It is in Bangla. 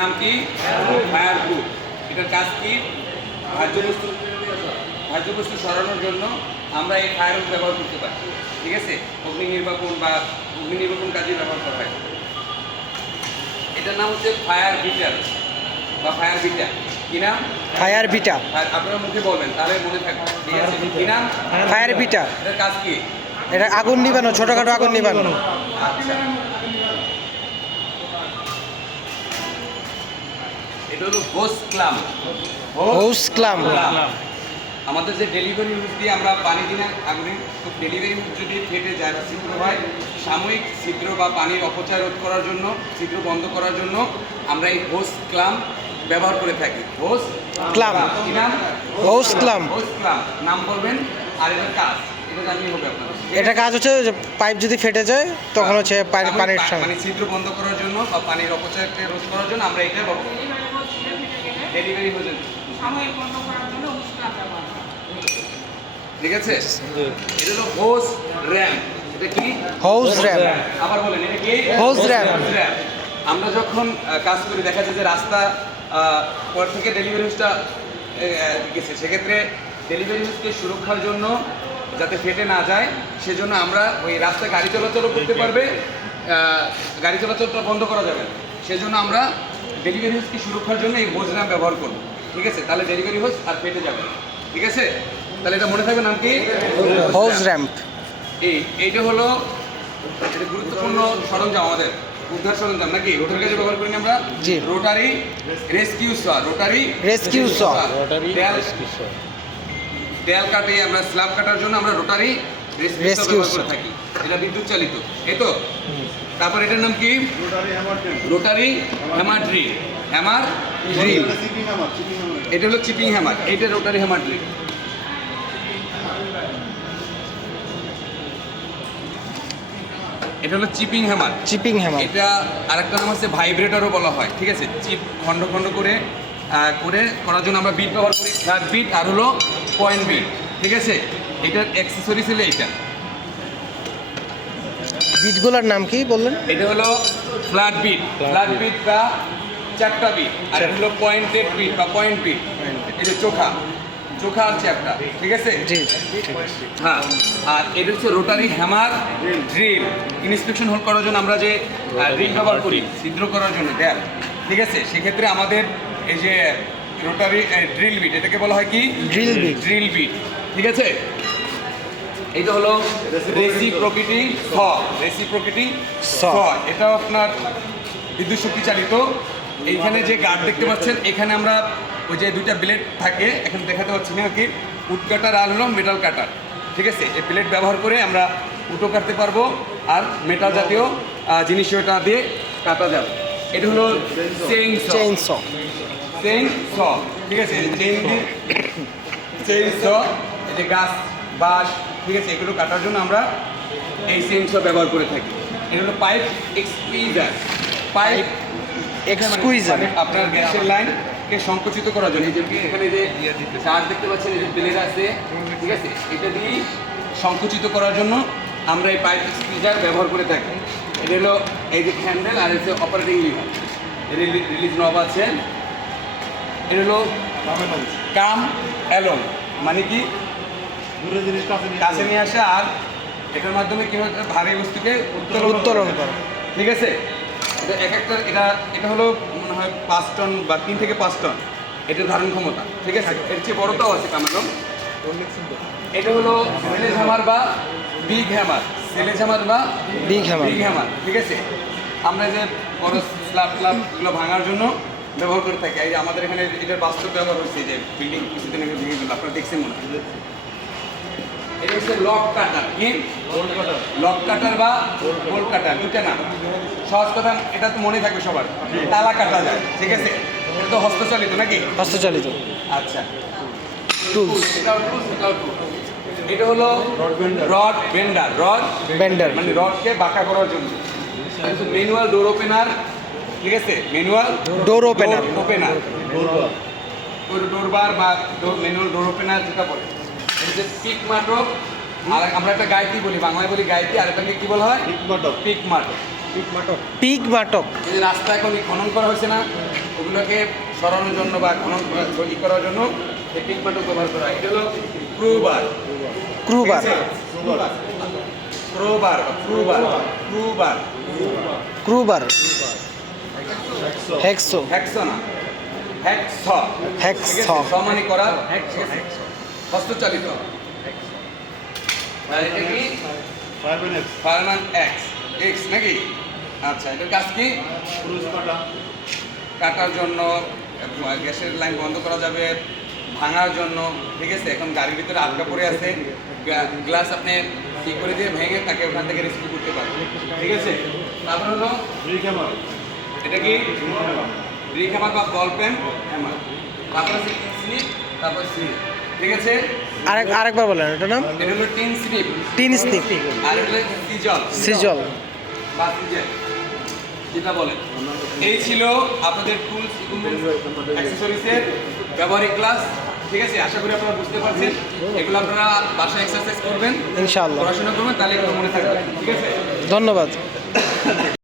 নাম কি? Fire proof. এটার কাজ কি? ভাজ্য বস্তু সরানোর জন্য আমরা এই ফায়ার প্রুফ ব্যবহার করতে পারি। ঠিক আছে, অগ্নি নির্বাপন কাজে ব্যবহার করা হয়। এটার নাম হচ্ছে ফায়ার বিটার বা ফায়ার বিটা। কি নাম? Fire beta. আপনারা মুখে বলবেন তাহলে মনে থাকবে। ঠিক আছে, কি নাম? Fire beta. এটার কাজ কি? এটা আগুন নিবানো, ছোটখাটো আগুন নিবানো। আচ্ছা, এটা হলো হোস ক্লাম। হোস ক্লাম। আমাদের যে ডেলিভারি হুড দিয়ে আমরা পানি দিই না আগুনে, তো ডেলিভারি হুড যদি ফেটে যায় বা ছিদ্র হয়, সাময়িক ছিদ্র বা পানির অপচয় রোধ করার জন্য, ছিদ্র বন্ধ করার জন্য আমরা এই হোস ক্লাম ব্যবহার করে থাকি। হোস ক্লাম। কি নাম? হোস ক্লাম। হোস ক্লাম নাম বলবেন। আর এটার কাজ এটা জানলেই হবে আপনার। এটা কাজ হচ্ছে যে পাইপ যদি ফেটে যায় তখন হচ্ছে পানির সঙ্গে মানে ছিদ্র বন্ধ করার জন্য বা পানির অপচয়কে রোধ করার জন্য আমরা এটা ডেলিভারি হয়ে সাময়িক বন্ধ করার জন্য উষ্ণতা ব্যবহার করা হয়। ঠিক আছে, এটা হলো হোস র্যাম্প। এটা কি? হোস র্যাম্প। আবার বলেন এটা কি? হোস র্যাম্প। আমরা যখন কাজ করি দেখা যায় যে রাস্তা পর থেকে ডেলিভারি হুসটা গেছে, সেক্ষেত্রে ডেলিভারি হুসকে সুরক্ষার জন্য যাতে ফেটে না যায় সেজন্য আমরা ওই রাস্তায় গাড়ি চলাচলও করতে পারবে, গাড়ি চলাচলটা বন্ধ করা যাবে না, সেজন্য আমরা ডেলিভারি হুসকে সুরক্ষার জন্য এই হোস র্যাম্প ব্যবহার করব। ঠিক আছে, তাহলে ডেলিভারি হোস আর ফেটে যাবে না। ঠিক আছে, তাহলে এটা মনে থাকবে নাম কি? হোস র্যাম্প। এইটা হলো এটা গুরুত্বপূর্ণ সরঞ্জাম আমাদের উদ্ধার সরঞ্জাম নাকি? উদ্ধার কাজে ব্যবহার করি না আমরা? জি। রোটারি রেস্কিউ স। রোটারি রেস্কিউ স। দেয়াল কাটে আমরা স্ল্যাব কাটার জন্য আমরা রোটারি রেস্কিউ স ব্যবহার করে থাকি। এটা বিদ্যুৎ চালিত, এই তো। তারপর এটার নাম কি? Rotary hammer drill. Hammer drill, এটা হলো চিপিং হ্যামার। এইটা রোটারি হ্যামার ড্রিল। এটা হলো চিপিং হ্যামার। Chipping hammer. এটা আরেকটা নাম আছে ভাইব্রেটরও বলা হয়। ঠিক আছে, চিপ খণ্ড খণ্ড করে করার জন্য আমরা বিট ব্যবহার করি, ফ্ল্যাট বিট আর হলো পয়েন্ট বিট। ঠিক আছে, এটার অ্যাক্সেসরিজ হলো এইটা। বিটগুলোর নাম কি বললেন? এটা হলো ফ্ল্যাট বিট বা চ্যাপ্টা বিট, আর এটা হলো পয়েন্টেড বিট বা পয়েন্ট বিট। এটা চোখা আর চ্যাপ্টা। ঠিক আছে, জি ঠিক আছে। হ্যাঁ, আর এটা হচ্ছে rotary hammer drill. Inspection hole করার জন্য আমরা যে ড্রিল ব্যবহার করি ছিদ্র করার জন্য দেয়াল। ঠিক আছে, সেক্ষেত্রে আমাদের এই যে রোটারি ড্রিল বিট, এটাকে বলা হয় কি? Drill bit. Drill bit. ঠিক আছে, এইটা হলো রেসিপ্রোকেটিং স। রেসিপ্রোকেটিং স, এটা আপনার বিদ্যুৎ শক্তি চালিত। এইখানে যে গার্ড দেখতে পাচ্ছেন, এখানে আমরা ওই যে দুইটা ব্লেড থাকে, এখানে দেখাতে পাচ্ছি না কি, উড কাটার আর হলো মেটাল কাটার। ঠিক আছে, এই ব্লেড ব্যবহার করে আমরা উটো কাটতে পারবো আর মেটাল জাতীয় জিনিস ওটা দিয়ে কাটা যাবে। এটা হলো চেইন স। চেইন স। ঠিক আছে, চেইন স, এই যে গাছ বাঁশ, ঠিক আছে, এগুলো কাটার জন্য আমরা এই চেইন স ব্যবহার করে থাকি। এটা হলো পাইপ এক্সকুইজার। পাইপ এক্সকুইজার আপনার গ্যাসের লাইনকে সংকুচিত করার জন্য। এই যে এখানে যে চার দেখতে পাচ্ছেন, এই যে প্লেট আছে, ঠিক আছে, এটা দিয়ে সংকুচিত করার জন্য আমরা এই পাইপ এক্সকুইজার ব্যবহার করে থাকি। এটা হলো এই যে হ্যান্ডেল আর হচ্ছে অপারেটিং লিভার, রিলিজ নব আছে। এটা হলো কাম অ্যালং, মানে কি কাছে নিয়ে আসা, আর এটার মাধ্যমে কি হয় ভারী বস্তুকে উত্তোলন করা। ঠিক আছে, এটা এক একটা এটা হলো মনে হয় 5 টন বা 3 থেকে 5 টন এটার ধারণ ক্ষমতা। ঠিক আছে, এর চেয়ে বড়টাও আছে কামালম। এটা হলো সেলেজ হ্যামার বা বিগ হ্যামার। সেলেজ হ্যামার বা বিগ হ্যামার। ঠিক আছে, আমরা যে বড় স্ল্যাবগুলো ভাঙার জন্য ব্যবহার করে থাকি। এই যে আমাদের এখানে এটার বাস্তব ব্যবহার হচ্ছে, যে বিল্ডিং কিছুদিন আগে ভেঙে গেল, আপনারা দেখছেন মনে হয়। এটা হচ্ছে লক কাটার। কি? লক কাটার বা বোল্ট কাটার, দুইটা নাম। সহজ কথা, এটা তো মনে থাকবে সবার, তালা কাটা যায়। ঠিক আছে, এটা তো হস্তচালিত নাকি? হস্তচালিত। আচ্ছা, টুলস। এটাও টুলস, এটাও টুলস। এটা হলো রড বেন্ডার, মানে রডকে বাঁকা করার জন্য। ম্যানুয়াল ডোর ওপেনার। ঠিক আছে, ম্যানুয়াল ডোর ওপেনার। ডোরবার বা ম্যানুয়াল ডোর ওপেনার যেটা বলে। এটা হচ্ছে পিক মাটক, আর আমরা একটা গাইতি বলি, বাংলায় বলি গাইতি, আর এটাকে কি বলা হয়? পিক মাটক। পিক মাটক। এই যে রাস্তা এখন খনন করা হয়েছে না, ওগুলোকে সরানোর জন্য বা খনন তৈরি করার জন্য এই ট্রিটমেন্ট ব্যবহার করা হয়। এটা হলো ক্রুবার। ক্রুবার। ক্রুবার ক্রুবার ক্রুবার ক্রুবার। হেক্সো। হ্যাকসো না, হ্যাকস। হ্যাকস। ঠিক আছে, সমানি করা, হস্তচালিত। আর এটা কি ফায়ারম্যান এক্স এক্স নাকি? আচ্ছা, এটার কাজ কি? কাটার জন্য, গ্যাসের লাইন বন্ধ করা যাবে, ভাঙার জন্য। ঠিক আছে, এখন গাড়ির ভিতরে আটকা পড়ে আছে, গ্লাস আপনি ঠিক করে দিয়ে ভেঙে তাকে ওখান থেকে রেস্কিউ করতে পারবেন। ঠিক আছে, তারপর হলো এটা কি ব্রিক হ্যামার বা বল পেন হ্যামার। তারপর আছে স্নিপ, তারপর স্নিপ। ঠিক আছে, আরেকবার বলেন এটার নাম। এটা হলো টিন স্নিপ। Tin snip. আর এটা হলো সিজল। সিজল। বা সিজেল যেটা বলে। এই ছিল আপনাদের টুলস ইকুইপমেন্ট অ্যাকসেসরিজের ব্যবহারিক ক্লাস। ঠিক আছে, আশা করি আপনারা বুঝতে পারছেন। এগুলো আপনারা বাসায় এক্সারসাইজ করবেন, ইনশাআল্লাহ। পড়াশোনা করবেন, তাহলে এগুলো মনে থাকবে। ঠিক আছে, ধন্যবাদ।